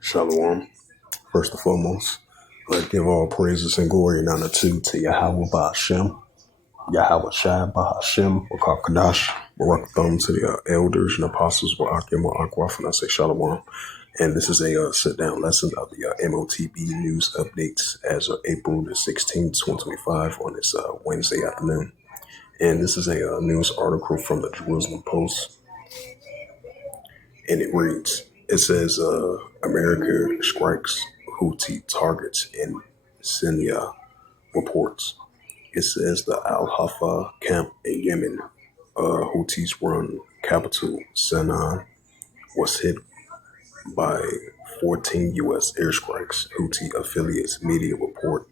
Shalom. First and foremost, let's give all praises and glory and honor to Yahweh Ba'Shem, Yahweh Shai Ba'Shem, Wakakadash, Barak Thumb to the elders and apostles, Wa'akim, Wa'akwaf, and I say Shalom. And this is a sit-down lesson of the MOTB news updates as of April the 16th, 2025 on this Wednesday afternoon. And this is a news article from the Jerusalem Post, and it says, America strikes Houthi targets in Syria reports. It says the Al-Hafa camp in Yemen, Houthis run capital Sana'a, was hit by 14 U.S. airstrikes. Houthi affiliates media reported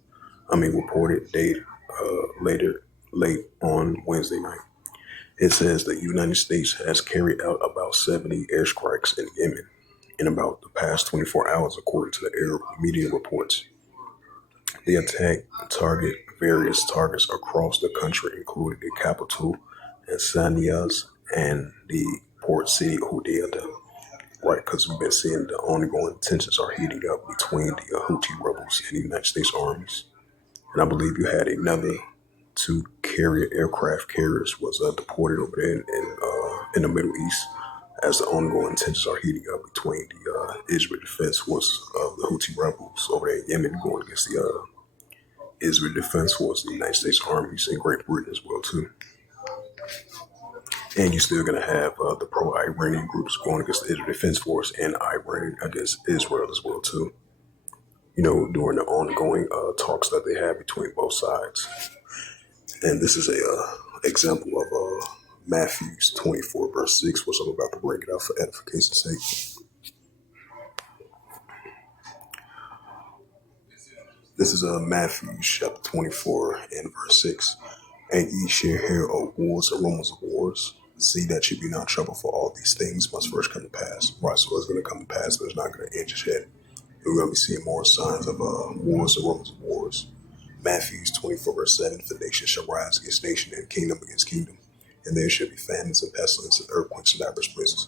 late on Wednesday night. It says the United States has carried out about 70 airstrikes in Yemen in about the past 24 hours, according to the air media reports. The attack target various targets across the country, including the capital and Sana'a and the port city Hodeidah. Right, because we've been seeing the ongoing tensions are heating up between the Houthi rebels and the United States armies. And I believe you had another two carrier aircraft carriers was deported over there in the Middle East as the ongoing tensions are heating up between the Israel Defense Force of the Houthi rebels over there in Yemen going against the Israel Defense Force, the United States armies in Great Britain as well too. And you're still going to have the pro-Iranian groups going against the Israel Defense Force and Iran against Israel as well too. You know, during the ongoing talks that they have between both sides. And this is a example of Matthew 24 verse 6, which I'm about to break it out for edification's sake. This is Matthew chapter 24 and verse 6. And ye shall hear of wars and rumors of wars. See that you be not troubled, for all these things must first come to pass. Right, so it's going to come to pass, but it's not going to end just yet. We're going to be seeing more signs of wars and rumors of wars. Matthew 24 verse 7, for nation shall rise against nation and kingdom against kingdom. And there shall be famines and pestilence and earthquakes in diverse places.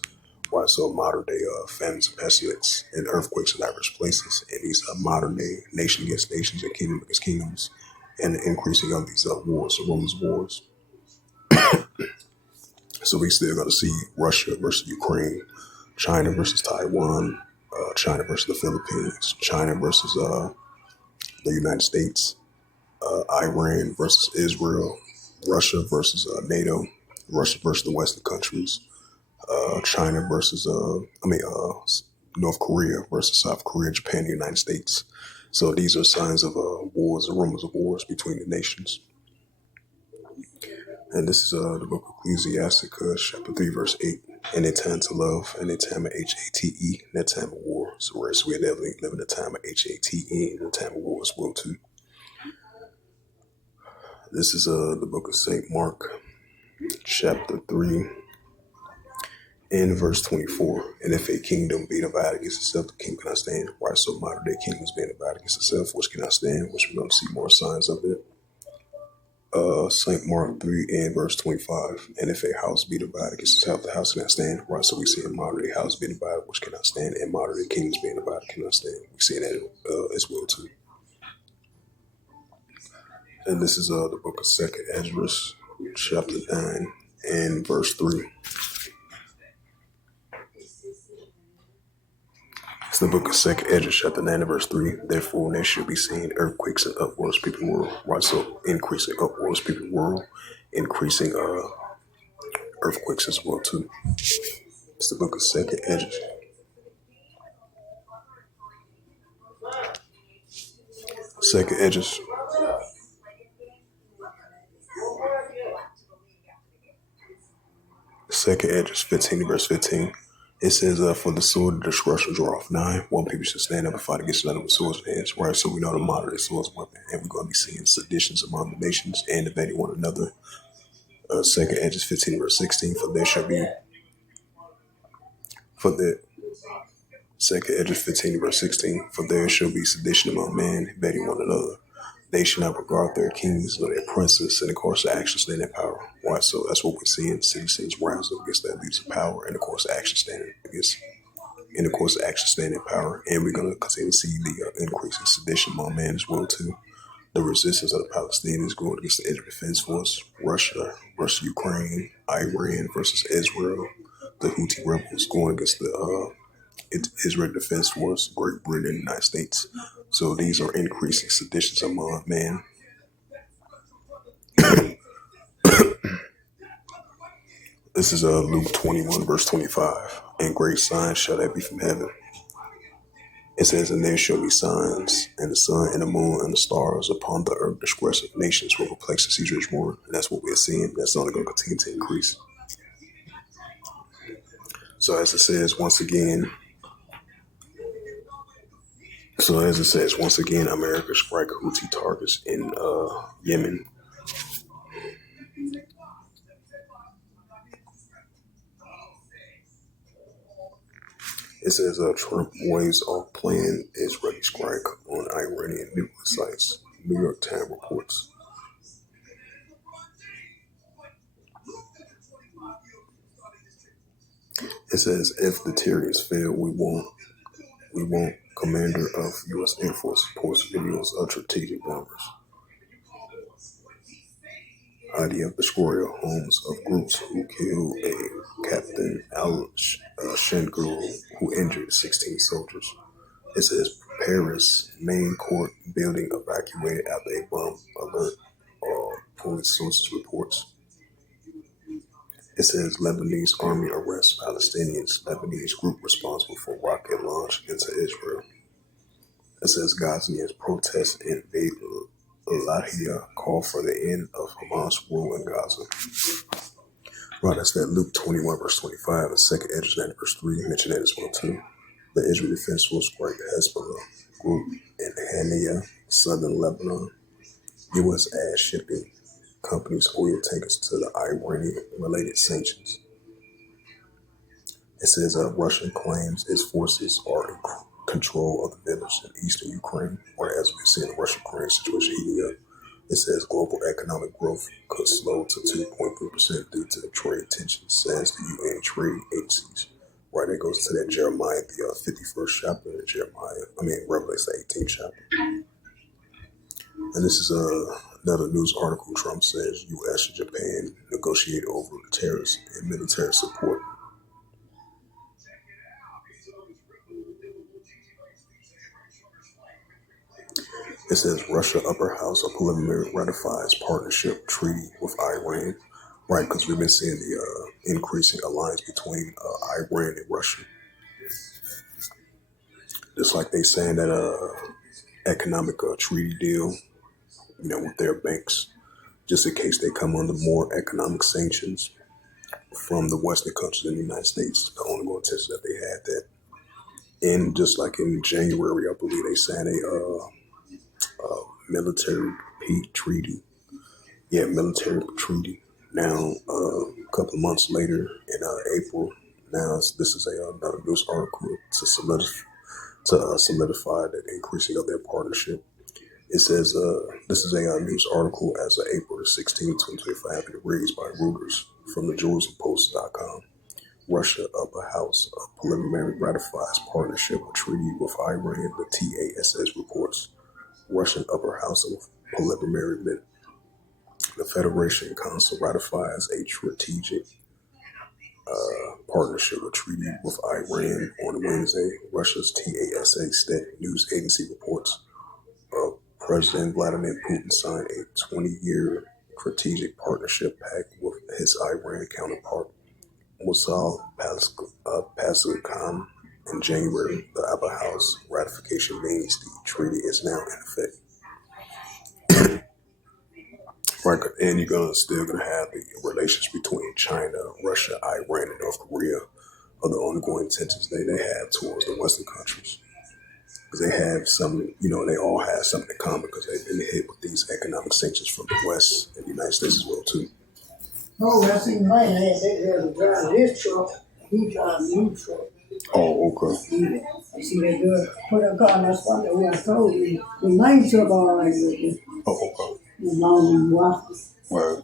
Right, so modern day famines and pestilence and earthquakes in diverse places. And these modern day nation against nations and kingdom against kingdoms. And the increasing of these wars and rumors of wars. So we still going to see Russia versus Ukraine, China versus Taiwan, China versus the Philippines, China versus the United States, Iran versus Israel, Russia versus NATO, Russia versus the Western countries, China versus North Korea versus South Korea, Japan, the United States. So these are signs of wars and rumors of wars between the nations. And this is the book of Ecclesiasticus, chapter 3, verse 8. And a time to love, and a time of HATE, and a time of war. So we're definitely living a time of HATE and a time of war as well too. This is the book of St. Mark, chapter 3, and verse 24. And if a kingdom be divided against itself, the king cannot stand. Right, so modern day kingdoms being divided against itself, which cannot stand, which we're going to see more signs of it. St. Mark 3 and verse 25. And if a house be divided against itself, the house cannot stand. Right, so we see a modern day house being divided, which cannot stand, and modern day kingdoms being divided cannot stand. We see that as well too. And this is the book of 2nd Esdras, chapter 9 and verse 3. It's the book of 2nd Esdras, chapter 9 and verse 3. Therefore, there should be seen earthquakes and uproars, people world. Right, so increasing uproars, people world, increasing earthquakes as well too. It's the book of 2nd Esdras. 2nd Esdras. Second Esdras 15 verse 15. It says, for the sword of destruction draweth nigh. One people should stand up and fight against another with swords in hands. Right, so we know the modern sword's weapon, and we're going to be seeing seditions among the nations and debating one another. 2nd Esdras 15 verse 16. For the 2nd Esdras 15 verse 16. For there shall be sedition among men, debating one another. They should not regard their kings or their princes, and of course, the action stand in power. Right, so that's what we're seeing. Citizens rise up against that leaders of power, and of course, the action standing against, and of course, the action stand in power. And we're gonna continue to see the increase in sedition among men as well too. The resistance of the Palestinians going against the Israel Defense Force, Russia versus Ukraine, Iran versus Israel, the Houthi rebels going against the Israel Defense Force, Great Britain, and the United States. So these are increasing seditions among men. This is Luke 21, verse 25. And great signs shall that be from heaven. It says, and there shall be signs, and the sun, and the moon, and the stars upon the earth. Disgrace of nations will perplex the Caesar's born. And that's what we're seeing. That's only going to continue to increase. So as it says, once again, America strike Houthi targets in Yemen. It says Trump waves off plan Israeli strike on Iranian nuclear sites. New York Times reports. It says if the Tyrians fail, we won't. Commander of U.S. Air Force posts videos of strategic bombers. IDF destroyer homes of groups who killed a Captain Al Shengul who injured 16 soldiers. It says Paris main court building evacuated after a bomb alert. Police sources reports. It says Lebanese army arrests Palestinians. Lebanese group responsible for rocket launch into Israel. It says Gazans protest in Beit Lahia call for the end of Hamas rule in Gaza. Right, that's that Luke 21 verse 25. The second Ezra verse 3 mentioned that as well too. The Israel Defense Force strike Hezbollah group in Hania, southern Lebanon. U.S. adds shipping companies oil tankers to the Iranian-related sanctions. It says Russia claims its forces are in control of the village in eastern Ukraine, whereas we're seeing the Russia-Ukraine situation heating up. It says global economic growth could slow to 2.3% due to trade tensions, says the UN trade agencies. Right, that goes to that Jeremiah, the 51st chapter, Revelation 18th chapter. And this is another news article. Trump says U.S. and Japan negotiate over tariffs and military support. It says Russia upper house of preliminary ratifies partnership treaty with Iran. Right, because we've been seeing the increasing alliance between Iran and Russia. Just like they saying that economic treaty deal, with their banks, just in case they come under more economic sanctions from the Western countries in the United States. The ongoing intention that they had that. And just like in January, I believe they signed a military treaty. Yeah, military treaty. Now, a couple of months later, in April, this is another news article to solidify the increasing of their partnership. It says this is a news article as of April 16, 2025, and it reads by Reuters from the JerusalemPost.com. Russia upper house of preliminary ratifies partnership treaty with Iran, the TASS reports. Russian upper house of preliminary the Federation Council ratifies a strategic partnership treaty with Iran on Wednesday. Russia's TASS news agency reports. President Vladimir Putin signed a 20-year strategic partnership pact with his Iran counterpart, Mossad Pezeshkian, in January. The upper house ratification means the treaty is now in effect. Right, and you're still gonna have the relations between China, Russia, Iran, and North Korea are the ongoing tensions they have towards the Western countries. Because they have some, they all have something in common because they've been hit with these economic sanctions from the West and the United States as well too. Oh, I seen my man. They drive his truck. He drives a new truck. Oh, okay. I see that girl put her car in that spot that I told you. The main truck all right with you. Oh, okay. As long as you watch it. Right.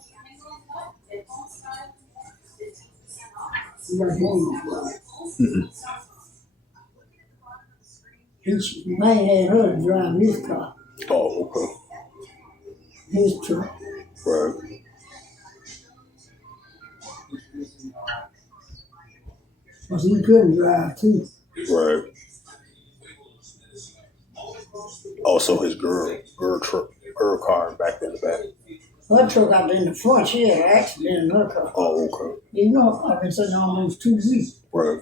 You got home right. Mm-mm. His man had her drive his car, Oh, okay. his truck. Right. Because he couldn't drive too. Right. Also, his girl truck, her car back in the back. Her truck out in the front, she had an accident in her car. Oh, okay. You know, I've been sitting almost 2 weeks. Right.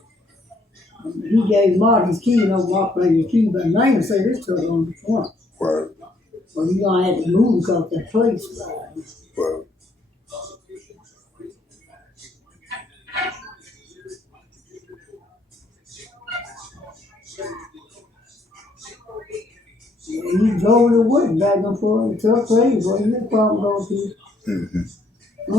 He gave Marty his key, no Mark playing his key, but I ain't say this truck on the front. Right. Well, you gonna have to move because that place. Right. He drove the wood back and forth until place. Well, you probably go to. Mm-hmm.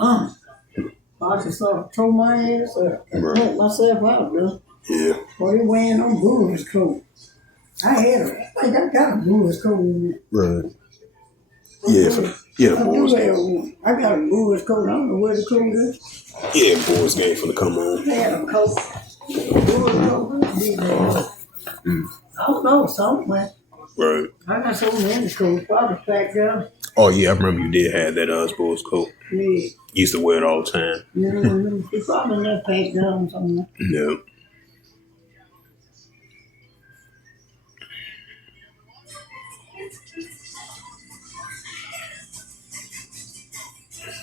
Mm. I just sort of tore my ass up and Right. put myself out there. Yeah. Boy, he wearing them Brewers coat. I think I got a Brewers coat in it. Right. Yeah. Yeah. The I do boys. have one. I got a Brewers coat. I don't know where the coat is. Yeah. Boys game for the come on. They had a coat. Brewers coat. Be there. I don't know, somewhere. Right. I got so many coats. Probably packed down. Oh yeah, I remember you did have that Bulls coat. Yeah. Used to wear it all the time. It's probably not packed down somewhere. Yeah.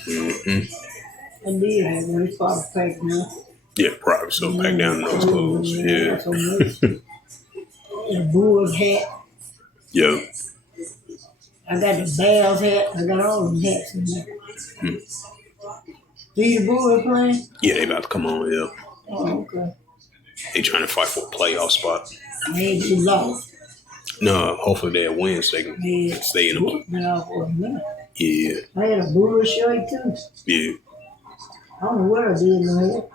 Mm-hmm. I did have one. It's probably packed down. Yeah, probably so. Back down in those clothes. Yeah. So much. The Bulls hat. Yeah. I got the Bears hat. I got all them hats in there. See the Bulls playing? Yeah, they about to come on. Yeah. Oh, okay. They trying to fight for a playoff spot. They just lost. No, hopefully they'll win so they can stay in the. Now for a minute. Yeah. I had a Bulls shirt too. Yeah. I don't know what I did in the head.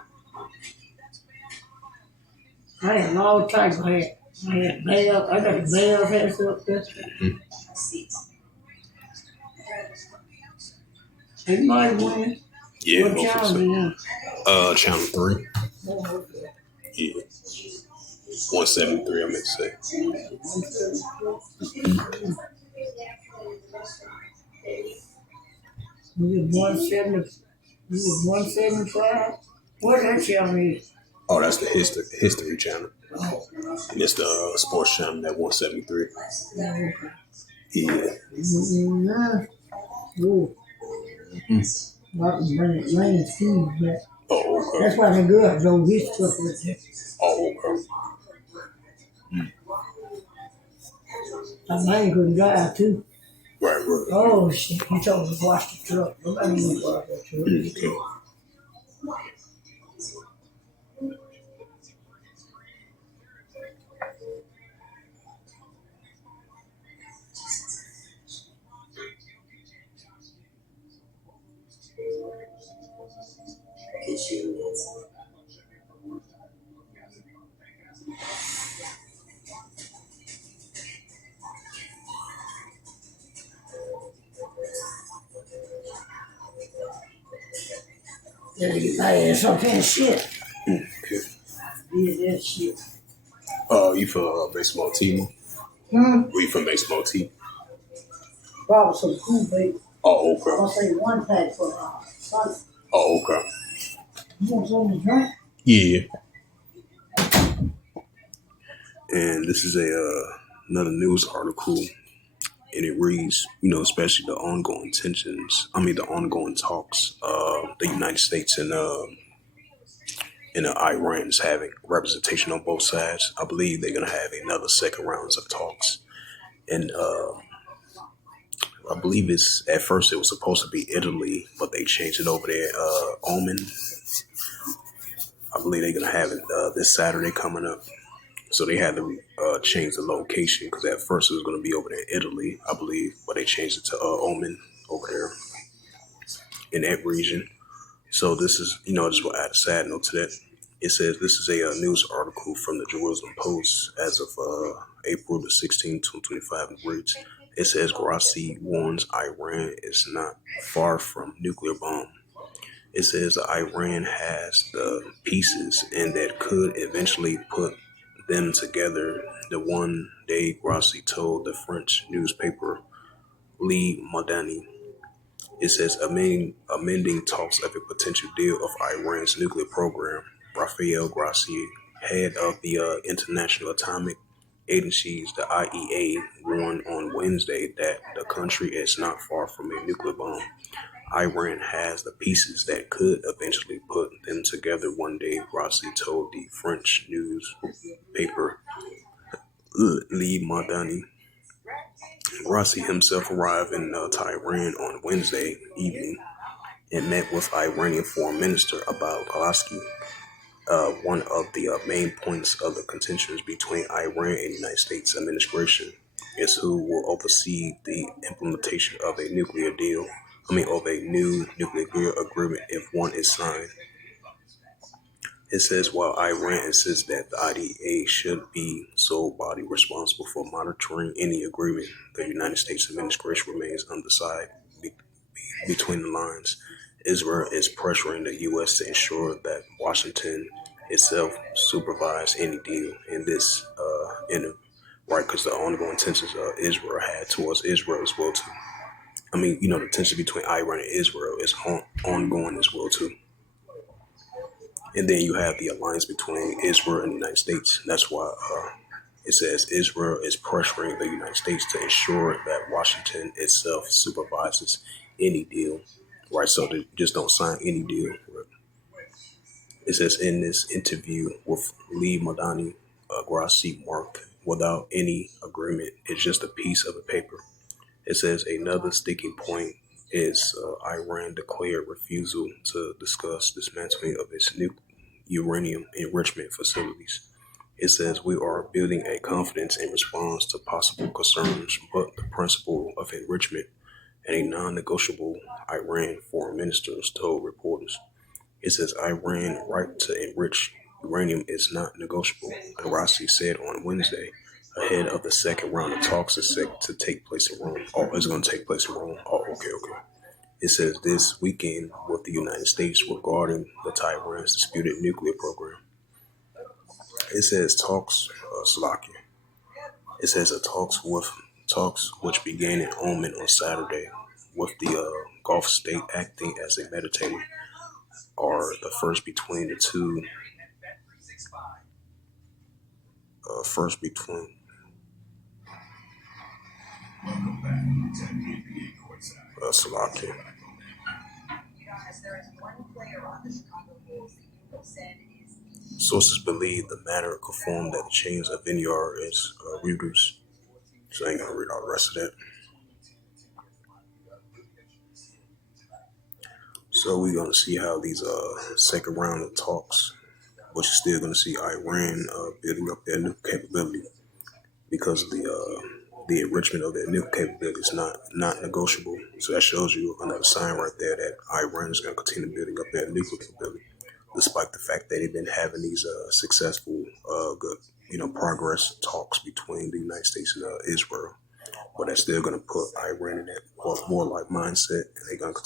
I had all types of hats. I had Bears. I got the Bears hats up there. They might win. Yeah. What Hopefully channel so. they on? Channel 3. Oh, okay. Yeah. 173, I meant to say. You get 170. You get 175. What that channel is? Oh, that's the history channel. Oh, And it's the sports channel at 173. okay. Yeah. Ooh. I can bring it lane shoes back. Oh, okay. That's why the girls don't get stuff with that. Oh, okay. My man couldn't drive too. Right. Oh shit, he told us to wash the truck. Nobody knew to wash that truck. Okay. Yeah, you buy some kind of shit. Okay. Yeah, that shit. You from baseball team? Hmm? Were you from baseball team? Bought some cool bait. Oh, I'm okay. gonna say one pack for Sunday. Oh, okay. You want something to drink? Yeah. And this is another news article, and it reads, especially the ongoing the ongoing talks, the United States and Iran is having representation on both sides. I believe they're gonna have another second rounds of talks, and I believe at first it was supposed to be Italy, but they changed it over there. Oman. I believe they're gonna have it this Saturday coming up. So they had to change the location because at first it was going to be over there in Italy, I believe, but they changed it to Oman over there. in that region. So this is, just will add a sad note to that. It says this is a news article from the Jerusalem Post as of April the 16th, 2025, and reads, it says Grassi warns Iran is not far from nuclear bomb. It says that Iran has the pieces and that could eventually put them together. The one day Grassi told the French newspaper Le Madani. It says amending talks of a potential deal of Iran's nuclear program. Rafael Grossi, head of the International Atomic Agency, the IEA, warned on Wednesday that the country is not far from a nuclear bomb. Iran has the pieces that could eventually put them together one day, Grossi told the French newspaper Le Madani. Grossi himself arrived in Tehran on Wednesday evening and met with Iranian Foreign Minister Abbas Alaski. One of the main points of the contentions between Iran and the United States administration is who will oversee the implementation of a nuclear deal. Of a new nuclear agreement if one is signed. It says while Iran insists that the IDA should be sole body responsible for monitoring any agreement, the United States administration remains undecided. Between the lines, Israel is pressuring the U.S. to ensure that Washington itself supervise any deal in this right, because the ongoing tensions Israel had towards Israel as well too. The tension between Iran and Israel is ongoing as well too. And then you have the alliance between Israel and the United States. That's why it says Israel is pressuring the United States to ensure that Washington itself supervises any deal, right? So they just don't sign any deal. Right? It says in this interview with Lee Madani, Grassi marked without any agreement. It's just a piece of a paper. It says another sticking point is Iran declared refusal to discuss dismantling of its new uranium enrichment facilities. It says we are building a confidence in response to possible concerns, but the principle of enrichment and a non-negotiable, Iran foreign ministers told reporters. It says Iran's right to enrich uranium is not negotiable, Grassi said on Wednesday, ahead of the second round of talks is set to take place in Rome. Oh, it's going to take place in Rome. Oh, okay. It says this weekend with the United States regarding the Tehran's disputed nuclear program. It says talks, Slovakia. It says the talks which began in Oman on Saturday with the Gulf state acting as a mediator are the first between the two. First between Slovakia. Sources believe the matter confirmed that the chains of vineyard is Reuters. So I ain't gonna read all the rest of that. So we're gonna see how these second round of talks, which is still gonna see Iran building up their nuclear capability because of the enrichment of their nuclear capability is not negotiable. So that shows you another sign right there that Iran is gonna continue building up their nuclear capability, despite the fact that they've been having these successful, good, progress talks between the United States and Israel. But that's still going to put Iran in that war-like mindset, and they're going to